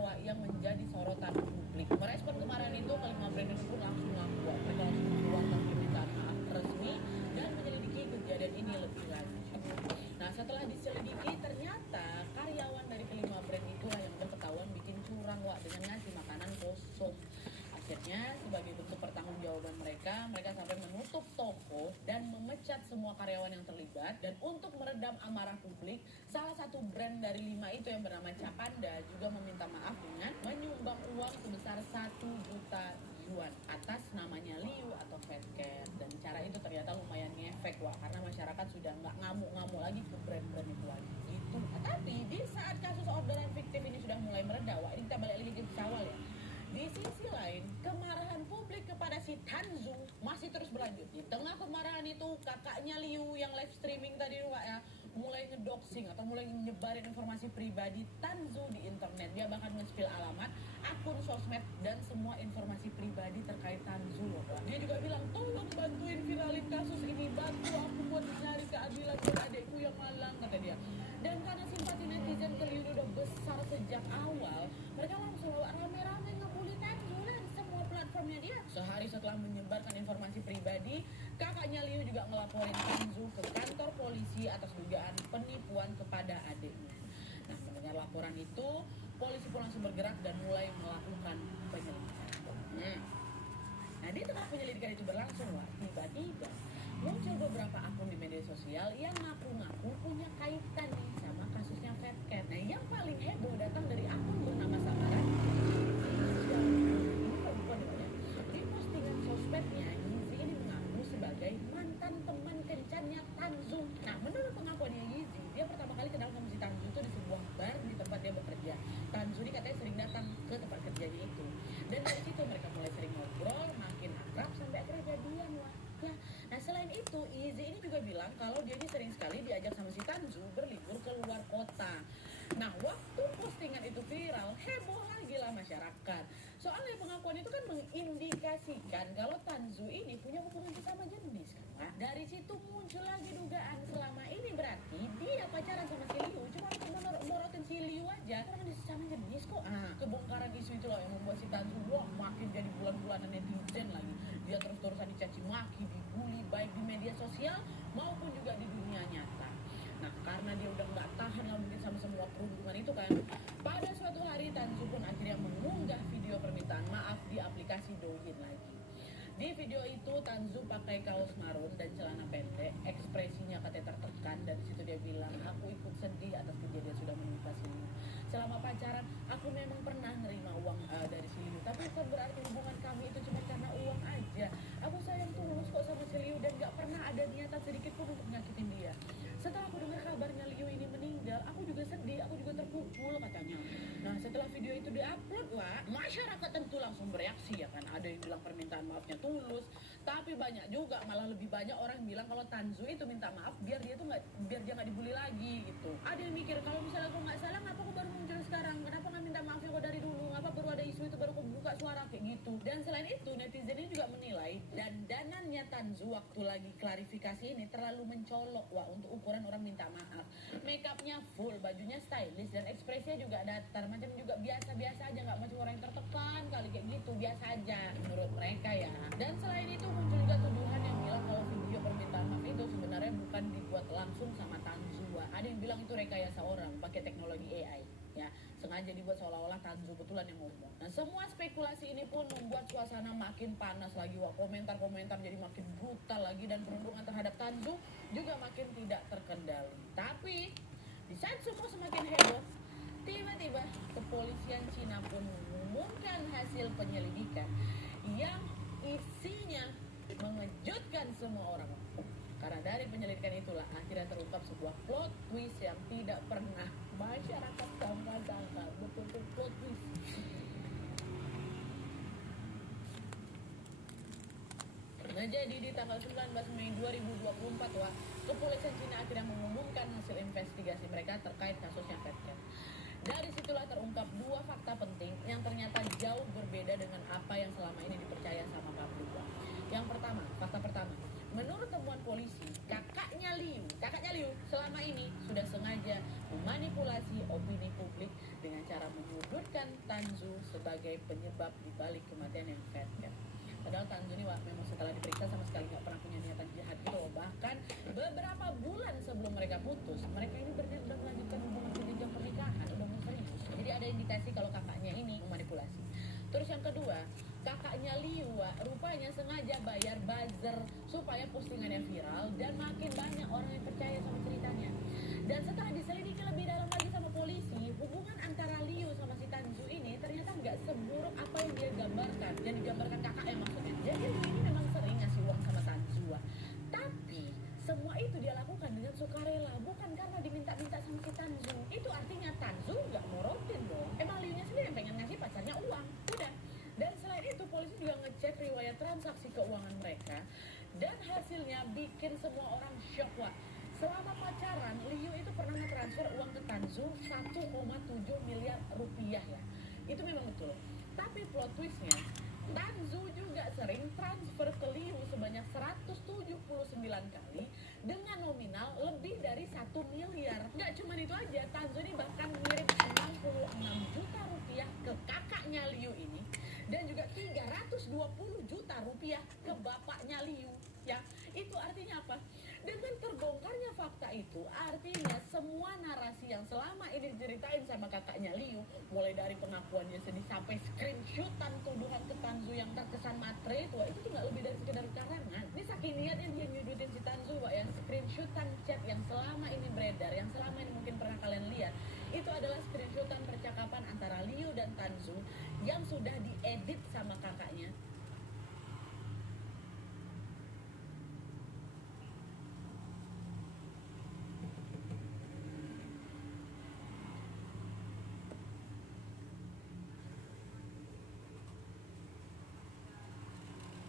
Wak, yang menjadi sorotan publik. Merespon kemarahan itu, kelima brand itu pun langsung ngaku Wak. Mereka langsung mengeluarkan permintaan maaf resmi dan menyelidiki kejadian ini lebih lanjut. Nah, setelah diselidiki ternyata karyawan dari kelima brand itulah yang udah ketahuan bikin curang Wak dengan ngasih makanan kosong. Akhirnya sebagai bentuk pertanggungjawaban mereka sampai menutup toko dan memecat semua karyawan yang terlibat. Dan untuk meredam amarah publik, salah satu brand dari 5 itu yang bernama Capanda juga meminta maaf dengan menyumbang uang sebesar 1 juta yuan atas namanya Liu atau Fat Cat. Dan cara itu ternyata lumayan ngefek Wak, karena masyarakat sudah nggak ngamuk-ngamuk lagi ke brand-brand itu lagi gitu. Tapi di saat kasus orderan fiktif ini sudah mulai mereda Wak, ini kita balik lagi ke awal ya. Di sisi lain, kemarahan publik kepada si Tanzu masih terus berlanjut. Di tengah kemarahan itu, kakaknya Liu yang live streaming tadi Wak ya, mulai ngedoxing atau mulai nyebarin informasi pribadi Tanzu di internet. Dia bahkan nge-spill alamat, akun sosmed, dan semua informasi pribadi terkait Tanzu loh Wak. Dia juga bilang, tolong bantuin viralin kasus ini, bantu aku buat mencari keadilan buat adekku yang malang, kata dia. Dan karena simpati netizen ke Liu udah besar sejak awal, mereka langsung rame-rame ngebully Tanzu dan semua platformnya dia. Sehari setelah menyebarkan informasi pribadi, kakaknya Liu juga ngelaporin Tanzu ke kantor polisi atas dugaan penipuan kepada adiknya. Nah, mendengar laporan itu, polisi pun langsung bergerak dan mulai melakukan penyelidikan. Nah, di tengah penyelidikan itu berlangsung, Wak, tiba-tiba muncul beberapa akun di media sosial yang ngaku-ngaku punya kaitan nih sama kasusnya Fat Cat. Nah, yang paling heboh datang dari akun bernama samaran di postingan sosmednya, Yeezy ini mengaku sebagai mantan teman kencannya Tanzu. Nah, menurut pengakuannya Yeezy, dia pertama kali kenal sama si Tanzu itu di sebuah bar di tempat dia bekerja. Tanzu ini katanya sering datang ke tempat kerjanya itu. Dan dari situ mereka mulai sering ngobrol, makin akrab sampai akhirnya jadian Wak. Ya, nah selain itu, Yeezy ini juga bilang kalau dia ini sering sekali diajak sama si Tanzu berlibur ke luar kota. Nah, waktu postingan itu viral, heboh lagi lah masyarakat. Soalnya pengakuan itu kan mengindikasikan kalau Tanzu ini punya hubungan sesama jenis kan, Wak. Dari situ muncul lagi dugaan selama ini berarti dia pacaran sama si Liu, cuma untuk morotin si Liu aja, karena dia sesama jenis kok. Kebongkaran isu itu loh yang membuat si Tanzu makin jadi bulan-bulanan netizen lagi. Dia terus-terusan dicaci maki, dibully baik di media sosial maupun juga di dunia nyata. Nah, karena dia udah nggak tahan lah mungkin sama semua perundungan itu kan, pada suatu hari Tanzu pun akhirnya mengunggah video permintaan maaf di aplikasi Douyin lagi. Di video itu Tanzu pakai kaos marun dan celana pendek, ekspresinya katanya tertekan, dan disitu dia bilang, aku ikut sedih atas kejadian sudah menimpa si Liu. Selama pacaran, aku memang pernah nerima uang dari si Liu, tapi bukan berarti hubungan kami itu cuma karena uang aja. Aku sayang tulus kok sama si Liu dan gak pernah ada niatan sedikit pun untuk nyakitin dia. Setelah aku dengar kabarnya Liu ini meninggal, aku juga sedih, aku juga terpukul, katanya. Nah, setelah video itu diupload, Wak, masyarakat tentu langsung bereaksi ya kan. Ada yang bilang permintaan maafnya tulus, tapi banyak juga, malah lebih banyak orang yang bilang kalau Tanzu itu minta maaf biar dia nggak dibully lagi gitu. Ada yang mikir kalau misalnya aku nggak salah, ngapa aku baru muncul sekarang? Kenapa nggak minta maafnya kok dari dulu? Ngapa baru ada isu itu baru aku buka suara kayak gitu? Dan selain itu, netizen ini juga menilai dandanannya Tanzu waktu lagi klarifikasi ini terlalu mencolok, Wak, untuk ukuran orang minta maaf. Makeupnya full, bajunya stylish, dan ekspresinya juga datar, macam juga biasa-biasa aja, nggak macam orang yang tertekan kali kayak gitu, biasa aja menurut mereka ya. Dan selain itu muncul juga tuduhan yang bilang kalau video permintaan maaf itu sebenarnya bukan dibuat langsung sama Tanzu. Ada yang bilang itu rekayasa orang pakai teknologi AI ya, sengaja dibuat seolah-olah Tanzu betulan yang ngomong. Nah, semua spekulasi ini pun membuat suasana makin panas lagi, Wah. Komentar-komentar jadi makin brutal lagi, dan perundungan terhadap Tanzu juga makin tidak terkendali. Tapi di saat semua semakin heboh, tiba-tiba kepolisian Cina pun mengumumkan hasil penyelidikan yang isinya mengejutkan semua orang. Karena dari penyelidikan itulah akhirnya terungkap sebuah plot twist yang tidak pernah masyarakat sangka-sangka. Betul-betul plot twist. Nah, jadi di tanggal 19 Mei 2024, Wak, kepolisian Cina akhirnya mengumumkan hasil investigasi mereka terkait kasusnya Fat Cat. Dari situlah terungkap dua fakta penting yang ternyata jauh berbeda dengan apa yang selama ini dipercaya sama publik. Yang pertama, fakta pertama, menurut temuan polisi, kakaknya Liu selama ini sudah sengaja memanipulasi opini publik dengan cara menyudutkan menjadikan Tanzu sebagai penyebab dibalik kematian yang Fat Cat. Padahal Tanzu ini memang setelah diperiksa sama sekali nggak pernah punya niatan jahat gitu loh. Bahkan beberapa bulan sebelum mereka putus, mereka ini udah melanjutkan hubungan ke jenjang pernikahan, udah mau serius. Jadi ada indikasi kalau kakaknya ini memanipulasi. Terus yang kedua, kakaknya Liu rupanya sengaja bayar buzzer supaya postingannya viral dan makin banyak orang yang percaya sama ceritanya. Dan setelah diselidiki lebih dalam lagi sama polisi, hubungan antara Liu sama si Tanzu ini ternyata nggak seburuk apa yang dia gambarkan, yang digambarkan kakaknya maksudnya. Jadi Liu ini memang sering ngasih uang sama Tanzu, tapi semua itu dia lakukan dengan sukarela, bukan karena diminta-minta sama si Tanzu. Itu artinya Tanzu nggak morotin dong. Emang Liu-nya sendiri yang pengen ngasih pacarnya uang, udah. Dan selain itu polisi juga ngecek riwayat transaksi keuangan mereka, dan hasilnya bikin semua orang shock, Wak. Selama pacaran, Liu itu pernah nge-transfer uang ke Tanzu 1,7 miliar rupiah ya. Itu memang betul. Tapi plot twistnya, Tanzu juga sering transfer ke Liu sebanyak 179 kali dengan nominal lebih dari 1 miliar. Nggak cuma itu aja, Tanzu ini bahkan ngirim 66 juta rupiah ke kakaknya Liu ini dan juga 320 juta rupiah ke bapaknya Liu. Ya, itu artinya apa? Dengan terbongkarnya fakta itu, artinya semua narasi yang selama ini diceritain sama kakaknya Liu, mulai dari pengakuannya sedih sampai screenshotan tuduhan ke Tanzu yang terkesan matre itu tuh nggak lebih dari sekedar karangan. Ini saking niatnya dia nyudutin si Tanzu, Wak, ya. Screenshotan chat yang selama ini beredar, yang selama ini mungkin pernah kalian lihat, itu adalah screenshotan percakapan antara Liu dan Tanzu yang sudah diedit sama kakaknya.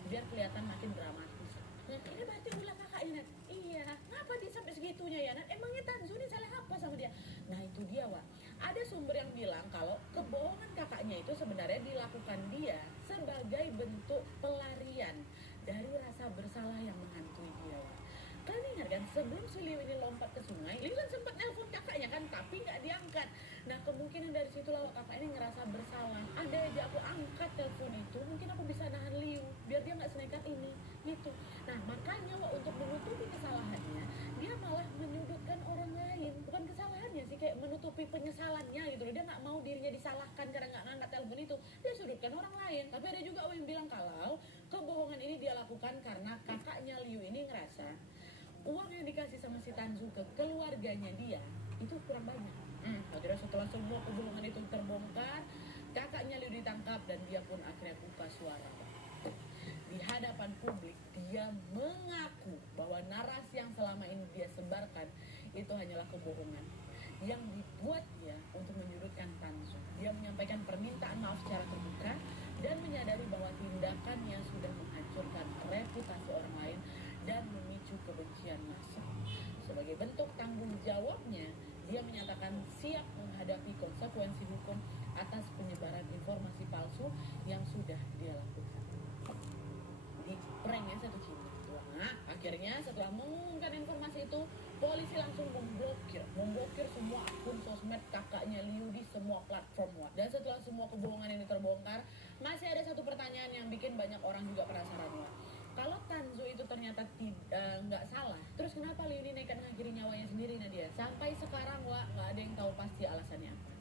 Biar kelihatan makin dramatis. Nah, ini berarti ulah kakaknya, Nat. Iya, ngapa dia sampai segitunya ya, Nat? Emangnya Tanzu ini salah apa sama dia? Nah, itu dia, Wak. Ada sumber yang bilang kalau kebohongan kakaknya itu sebenarnya dilakukan dia sebagai bentuk pelarian dari rasa bersalah yang menghantui dia, Wak. Kalian ingat kan, sebelum si Liu ini lompat ke sungai, Liu kan sempat nelpon kakaknya kan, tapi nggak diangkat. Nah, kemungkinan dari situlah kakak ini ngerasa bersalah. Ada aja aku angkat telepon itu, mungkin aku bisa nahan Liu, biar dia nggak senekat ini, gitu. Nah, makanya Wak, untuk menutupi kesalahannya, dia malah menyudutkan orang lain. Bukan kesalahannya sih, kayak menutupi penyesalannya gitu loh. Dia nggak mau dirinya disalahkan karena nggak ngangkat telepon itu. Dia sudutkan orang lain. Tapi ada juga yang bilang kalau kebohongan ini dia lakukan karena kakaknya Liu ini ngerasa uang yang dikasih sama si Tanzu ke keluarganya dia itu kurang banyak. Akhirnya setelah semua kebohongan itu terbongkar, kakaknya Liu ditangkap dan dia pun akhirnya buka suara. Di hadapan publik, dia mengaku bahwa narasi yang selama ini dia sebarkan itu hanyalah kebohongan yang dibuat dia untuk menyudutkan Tanzu. Dia menyampaikan permintaan maaf secara terbuka dan menyadari bahwa tindakannya sudah menghancurkan reputasi orang lain dan memicu kebencian massa. Sebagai bentuk tanggung jawabnya, dia menyatakan siap menghadapi konsekuensi hukum atas penyebaran informasi palsu yang sudah dia lakukan. Di pranknya satu Cina. Nah, akhirnya setelah mengumumkan informasi itu, polisi langsung memblokir semua akun sosmed kakaknya Liu di semua platform. Dan setelah semua kebohongan ini terbongkar, masih ada satu pertanyaan yang bikin banyak orang juga penasaran, Wak. Kalau Tanzu itu ternyata nggak salah, terus kenapa Liu ini nekat mengakhiri nyawanya sendiri, Nadia? Sampai sekarang, Wak, nggak ada yang tahu pasti alasannya apa.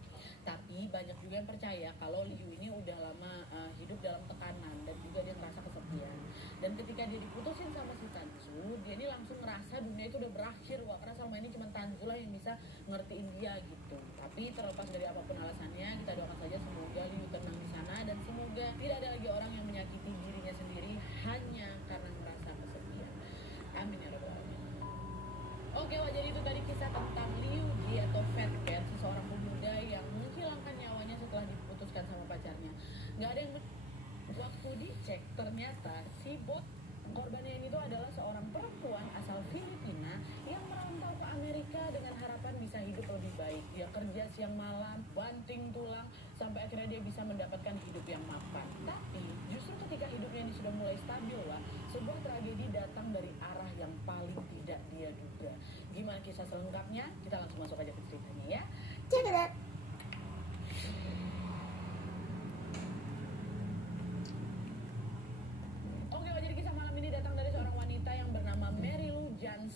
Tapi banyak juga yang percaya kalau Liu ini udah lama hidup dalam tekanan dan juga dia merasa kesepian. Dan ketika dia diputusin sama si Tanzu, dia ini langsung ngerasa dunia itu udah berakhir, Wak, karena selama ini cuma Tanzu lah yang bisa ngertiin dia gitu. Tapi terlepas dari apapun alasannya, kita doakan saja semoga Liu tenang di sana dan semoga tidak ada lagi orang yang menyakiti dirinya sendiri hanya karena merasa kesepian. Amin ya rabbal alamin. Oke, Wak, jadi itu tadi kisah tentang Liu Ji atau Fat Cat, seseorang pemuda yang menghilangkan nyawanya setelah diputuskan sama pacarnya. Nggak ada yang waktu dicek, ternyata si bot korbannya ini tuh adalah seorang perempuan asal Filipina yang merantau ke Amerika dengan harapan bisa hidup lebih baik. Dia kerja siang malam, banting tulang, sampai akhirnya dia bisa mendapatkan hidup yang mapan. Tapi justru ketika hidupnya ini sudah mulai stabil, lah, sebuah tragedi datang dari arah yang paling tidak dia duga. Gimana kisah selengkapnya? Kita langsung masuk aja ke ceritanya ya. Check it out.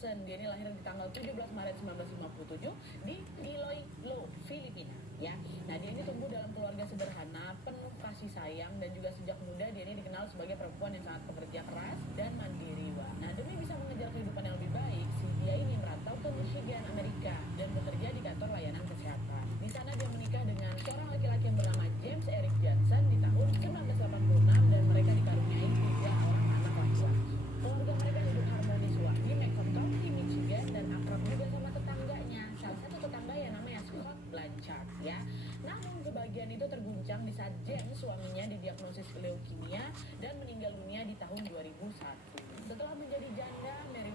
Johnson. Dia ini lahir di tanggal 17 Maret 1957 di Iloilo, Filipina. Ya, nah dia ini tumbuh dalam keluarga sederhana, penuh kasih sayang, dan juga sejak muda dia ini dikenal sebagai perempuan yang sangat pekerja keras dan mandiri. Wah. Nah, demi bisa mengejar kehidupan yang lebih baik, si dia ini merantau ke Michigan, Amerika, dan bekerja di kantor layanan kesehatan. Di sana dia menikah dengan seorang laki-laki yang bernama James Eric Johnson di tahun 1986, dan mereka dikaruniai 3 orang anak laki-laki. Keluarga mereka hidup harmonis wah di Macon County, Michigan, dan akrab juga sama tetangganya. Salah satu tetangga yang namanya Scott Blanchard ya. Namun kebahagiaan itu terguncang di saat James, suaminya, didiagnosis leukemia dan meninggal dunia di tahun 2001. Setelah menjadi janda, Mary